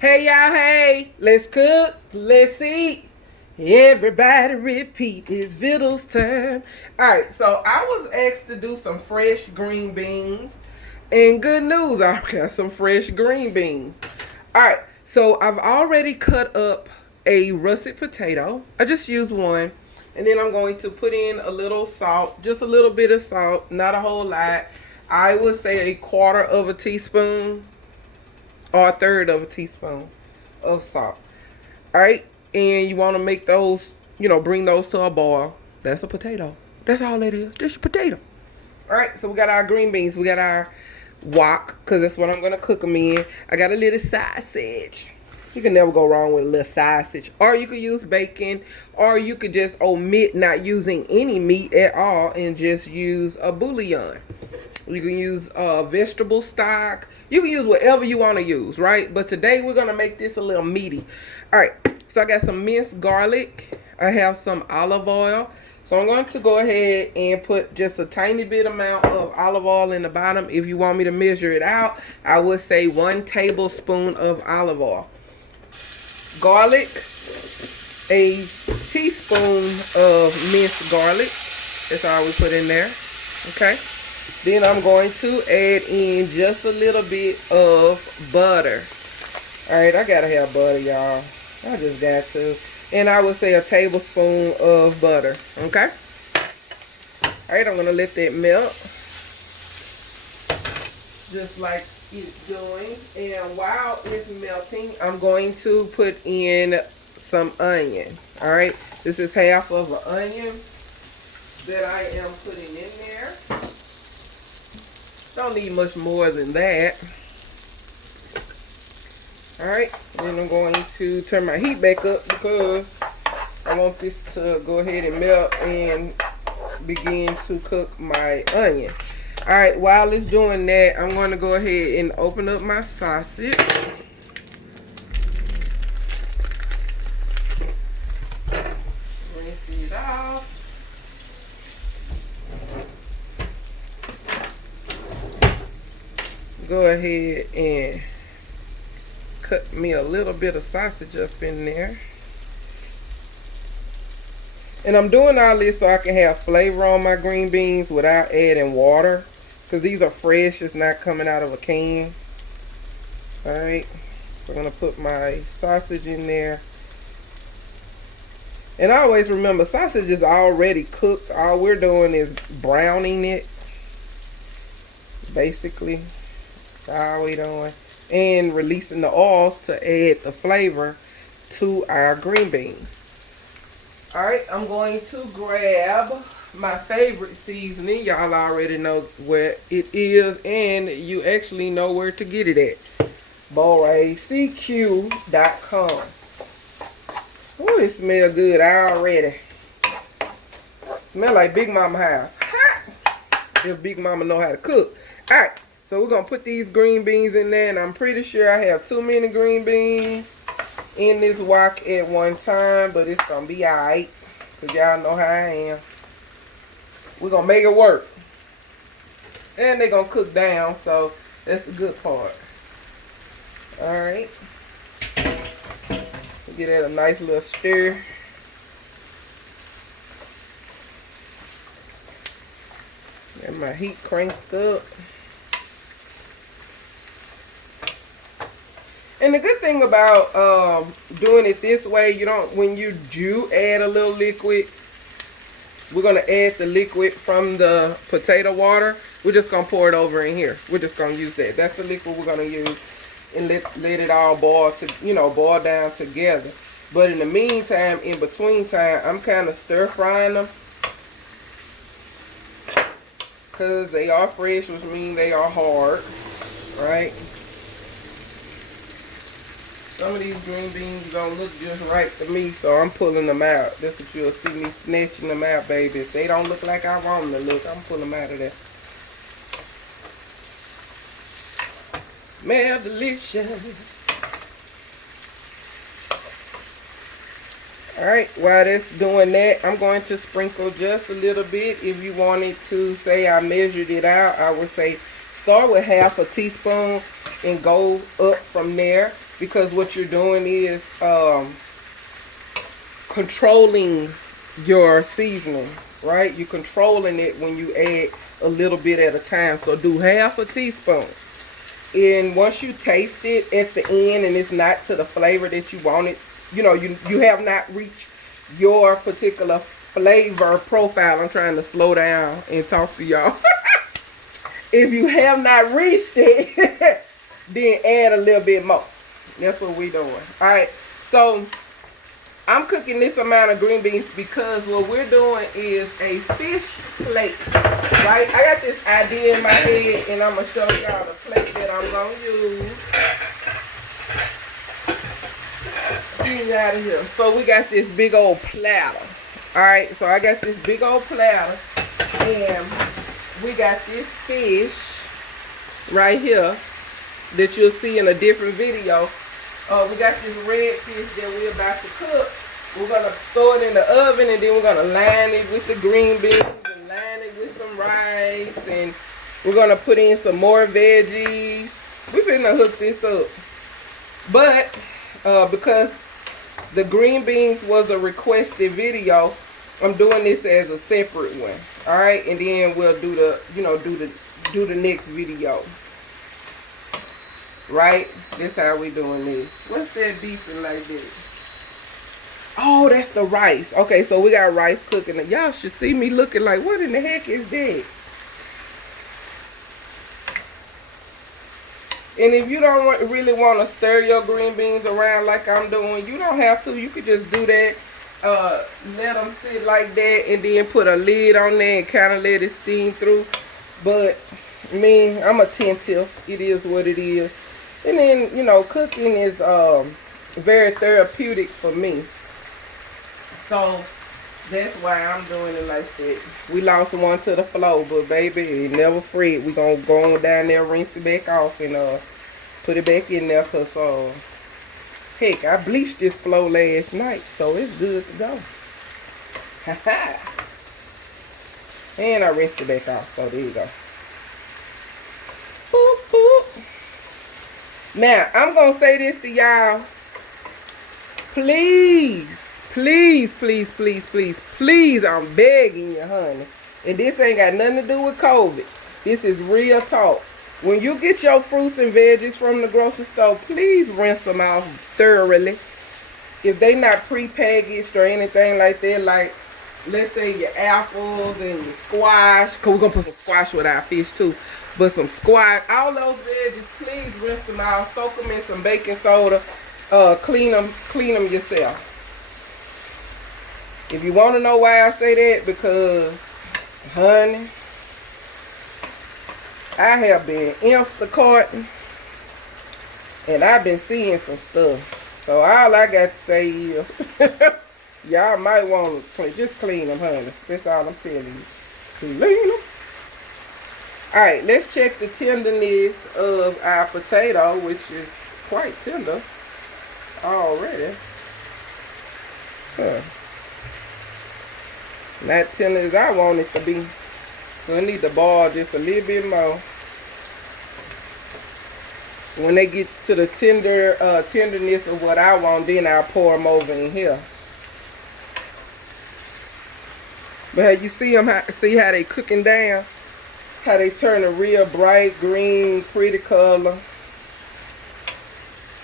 Hey y'all, hey, let's cook, let's eat. Everybody repeat, it's Vittles time. Alright, so I was asked to do some fresh green beans. And good news, I got some fresh green beans. Alright, so I've already cut up a russet potato. I just used one. And then I'm going to put in a little salt, just a little bit of salt, not a whole lot. I would say a quarter of a teaspoon or a third of a teaspoon of salt. All right, and you want to make those, bring those to a boil. That's a potato. That's all it is, just a potato. All right, so we got our green beans. We got our wok, because that's what I'm going to cook them in. I got a little sausage. You can never go wrong with a little sausage. Or you could use bacon, or you could just omit not using any meat at all and just use a bouillon. You can use vegetable stock. You can use whatever you want to use, right? But today we're going to make this a little meaty. All right, so I got some minced garlic. I have some olive oil. So I'm going to go ahead and put just a tiny bit amount of olive oil in the bottom. If you want me to measure it out, I would say 1 tablespoon of olive oil. Garlic, a teaspoon of minced garlic. That's all we put in there. Okay. Then I'm going to add in just a little bit of butter. Alright, I gotta have butter, y'all. I just got to. And I would say a tablespoon of butter. Okay? Alright, I'm gonna let that melt. Just like it's doing. And while it's melting, I'm going to put in some onion. Alright, this is half of an onion that I am putting in there. Don't need much more than that. Alright, then I'm going to turn my heat back up because I want this to go ahead and melt and begin to cook my onion. Alright, while it's doing that, I'm going to go ahead and open up my sausage. Rinse it off. Go ahead and cut me a little bit of sausage up in there. And I'm doing all this so I can have flavor on my green beans without adding water. Because these are fresh, it's not coming out of a can. Alright, so I'm going to put my sausage in there. And always remember, sausage is already cooked. All we're doing is browning it. Basically. All we doing, and releasing the oils to add the flavor to our green beans. All right, I'm going to grab my favorite seasoning. Y'all already know where it is, and you actually know where to get it at. BoraCQ.com. Oh, it smells good already. Smell like Big Mama house. If Big Mama know how to cook. All right. So we're going to put these green beans in there, and I'm pretty sure I have too many green beans in this wok at one time, but it's going to be alright, because y'all know how I am. We're going to make it work. And they're going to cook down, so that's the good part. Alright. Get that a nice little stir. And my heat cranked up. And the good thing about doing it this way, when you do add a little liquid, we're going to add the liquid from the potato water. We're just going to pour it over in here. We're just going to use that. That's the liquid we're going to use, and let it all boil boil down together. But in the meantime, in between time, I'm kind of stir frying them, because they are fresh, which means they are hard, right? Some of these green beans don't look just right to me, so I'm pulling them out. That's what you'll see me snatching them out, baby. If they don't look like I want them to look, I'm pulling them out of there. Smell delicious. Alright, while that's doing that, I'm going to sprinkle just a little bit. If you wanted to say I measured it out, I would say start with half a teaspoon and go up from there. because what you're doing is controlling your seasoning, right? You're controlling it when you add a little bit at a time. So do half a teaspoon. And once you taste it at the end and it's not to the flavor that you want it, you know, you have not reached your particular flavor profile. I'm trying to slow down and talk to y'all. If you have not reached it, then add a little bit more. That's what we're doing. Alright, so I'm cooking this amount of green beans because what we're doing is a fish plate, right? I got this idea in my head, and I'm going to show y'all the plate that I'm going to use. Get out of here. So we got this big old platter. Alright, so I got this big old platter, and we got this fish right here that you'll see in a different video. We got this red fish that we're about to cook. We're going to throw it in the oven, and then we're going to line it with the green beans and line it with some rice. And we're going to put in some more veggies. We're finna hook this up. But because the green beans was a requested video, I'm doing this as a separate one. Alright, and then we'll do the, you know, do the next video. Right? This how we doing this. What's that beeping like this? Oh, that's the rice. Okay, so we got rice cooking. Y'all should see me looking like, what in the heck is that? And if you don't really want to stir your green beans around like I'm doing, you don't have to. You could just do that. Let them sit like that and then put a lid on there and kind of let it steam through. But, me, I'm attentive. It is what it is. And then, you know, cooking is very therapeutic for me. So, that's why I'm doing it like that. We lost one to the flow, but baby, never fret. We're going to go on down there, rinse it back off, and put it back in there. Because, heck, I bleached this flow last night, so it's good to go. Ha-ha. And I rinsed it back off, so there you go. Boop, boop. Now, I'm going to say this to y'all. Please, please, please, please, please, please, I'm begging you, honey. And this ain't got nothing to do with COVID. This is real talk. When you get your fruits and veggies from the grocery store, please rinse them out thoroughly. If they not pre-packaged or anything like that, like, let's say your apples and your squash, because we're going to put some squash with our fish too. But some squash, all those veggies, please rinse them out, soak them in some baking soda, clean them yourself. If you want to know why I say that, because, honey, I have been Instacarting, and I've been seeing some stuff. So all I got to say is, y'all might want to just clean them, honey. That's all I'm telling you. Clean them. Alright, let's check the tenderness of our potato, which is quite tender already. Not tender as I want it to be. So I need to boil just a little bit more. When they get to the tenderness of what I want, then I'll pour them over in here. But you see them, see how they cooking down? How they turn a real bright green, pretty color.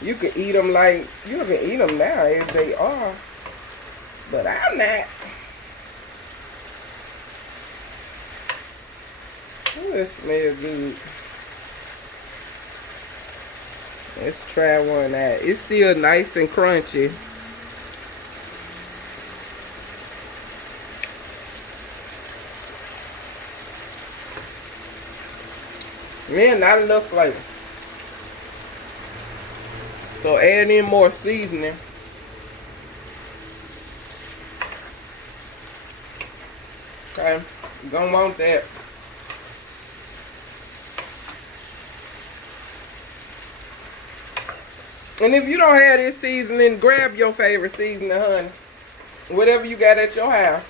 You can eat them like, you can eat them now as they are. But I'm not. Oh, it smells good. Let's try one out. It's still nice and crunchy. Man, not enough flavor. So add in more seasoning. Okay, you're gonna want that. And if you don't have this seasoning, grab your favorite seasoning, honey. Whatever you got at your house.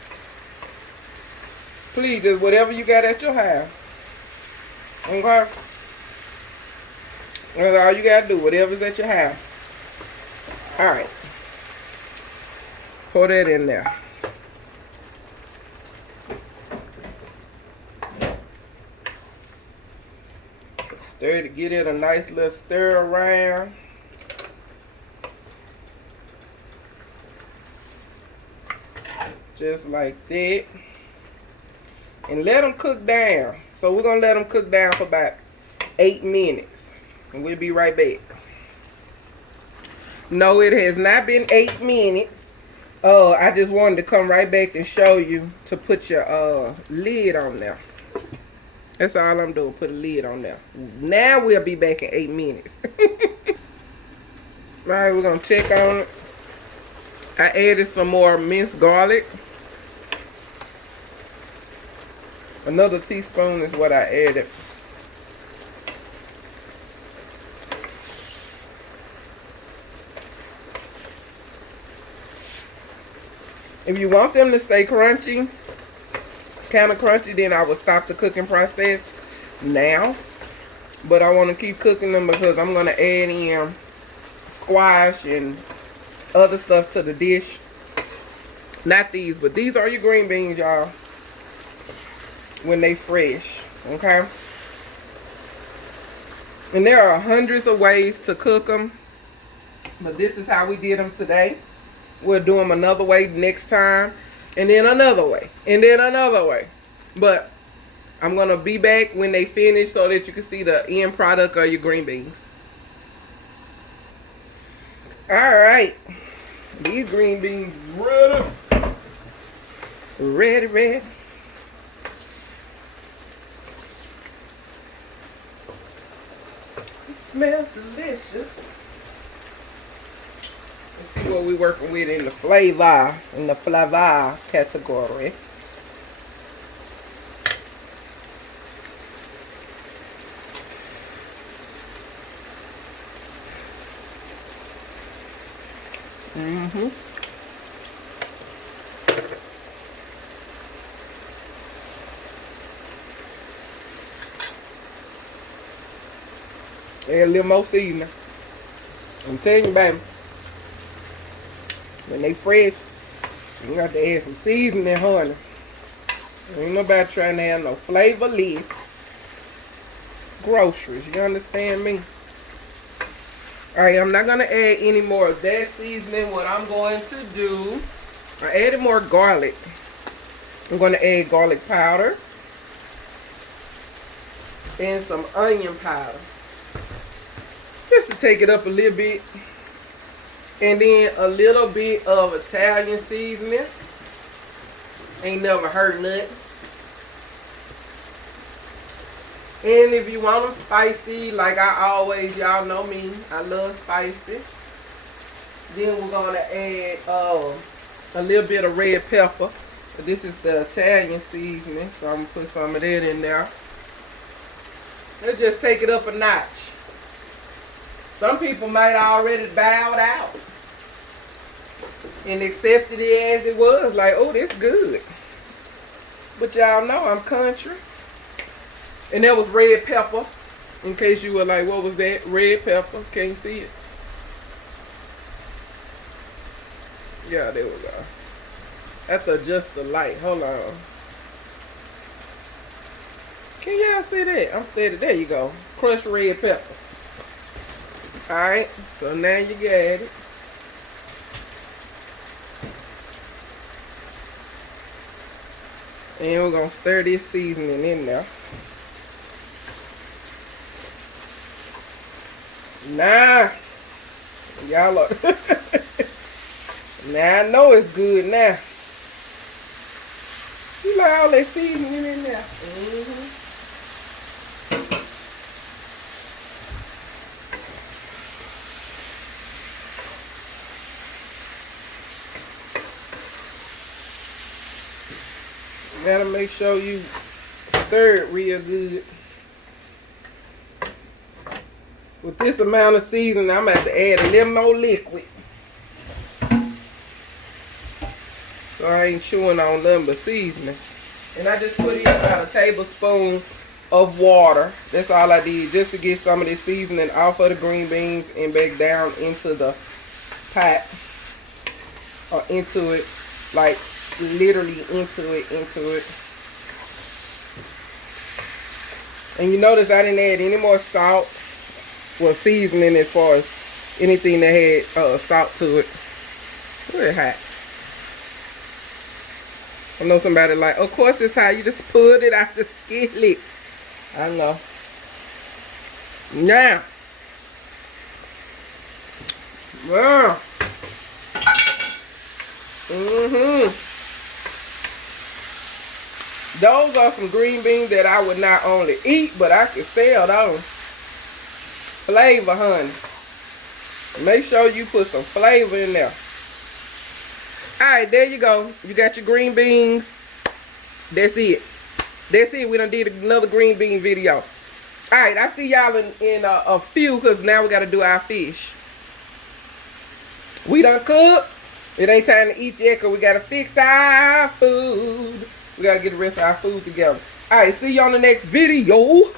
Please, just whatever you got at your house. Okay? That's all you gotta do, whatever's at your house. All right. Pour that in there. Stir to get it a nice little stir around. Just like that. And let them cook down. So we're going to let them cook down for about 8 minutes. And we'll be right back. No, it has not been 8 minutes. I just wanted to come right back and show you to put your lid on there. That's all I'm doing, put a lid on there. Now we'll be back in 8 minutes. Alright, we're going to check on it. I added some more minced garlic. Another teaspoon is what I added. If you want them to stay crunchy, kind of crunchy, then I would stop the cooking process now. But I want to keep cooking them because I'm going to add in squash and other stuff to the dish. Not these, but these are your green beans, y'all, when they fresh, okay? And there are hundreds of ways to cook them, but this is how we did them today. We'll do them another way next time, and then another way, and then another way. But I'm going to be back when they finish so that you can see the end product of your green beans. Alright. These green beans ready. Ready, ready. It smells delicious. Let's see what we're working with in the flavor category. Add a little more seasoning. I'm telling you, baby. When they fresh, you got to add some seasoning, honey. Ain't nobody trying to have no flavorless groceries. You understand me? Alright, I'm not going to add any more of that seasoning. What I'm going to do, I added more garlic. I'm going to add garlic powder and some onion powder. Just to take it up a little bit. And then a little bit of Italian seasoning. Ain't never hurt nothing. And if you want them spicy, like I always, y'all know me, I love spicy. Then we're going to add a little bit of red pepper. This is the Italian seasoning, so I'm going to put some of that in there. Let's just take it up a notch. Some people might already bowed out and accepted it as it was, like, oh, this good. But y'all know I'm country. And that was red pepper, in case you were like, what was that? Red pepper, can't see it. Yeah, there we go. I have to adjust the light, hold on. Can y'all see that? I'm steady, there you go. Crushed red pepper. Alright, so now you got it. And we're going to stir this seasoning in there. Nah. Y'all are. Now I know it's good now. You like all that seasoning in there? You gotta make sure you stir it real good. With this amount of seasoning, I'm going to have to add a little more liquid. So I ain't chewing on nothing but seasoning. And I just put in about a tablespoon of water. That's all I did, just to get some of this seasoning off of the green beans and back down into the pot or into it, like literally into it. And you notice I didn't add any more salt, well, seasoning as far as anything that had salt to it. Very hot. I know somebody like, of course it's hot, you just pulled it out the skillet. I know. Now, wow. Those are some green beans that I would not only eat, but I could sell those. Flavor, honey. Make sure you put some flavor in there. Alright, there you go. You got your green beans. That's it. That's it. We done did another green bean video. Alright, I see y'all in a few, because now we got to do our fish. We done cooked. It ain't time to eat yet, because we got to fix our food. We got to get the rest of our food together. Alright, see you on the next video.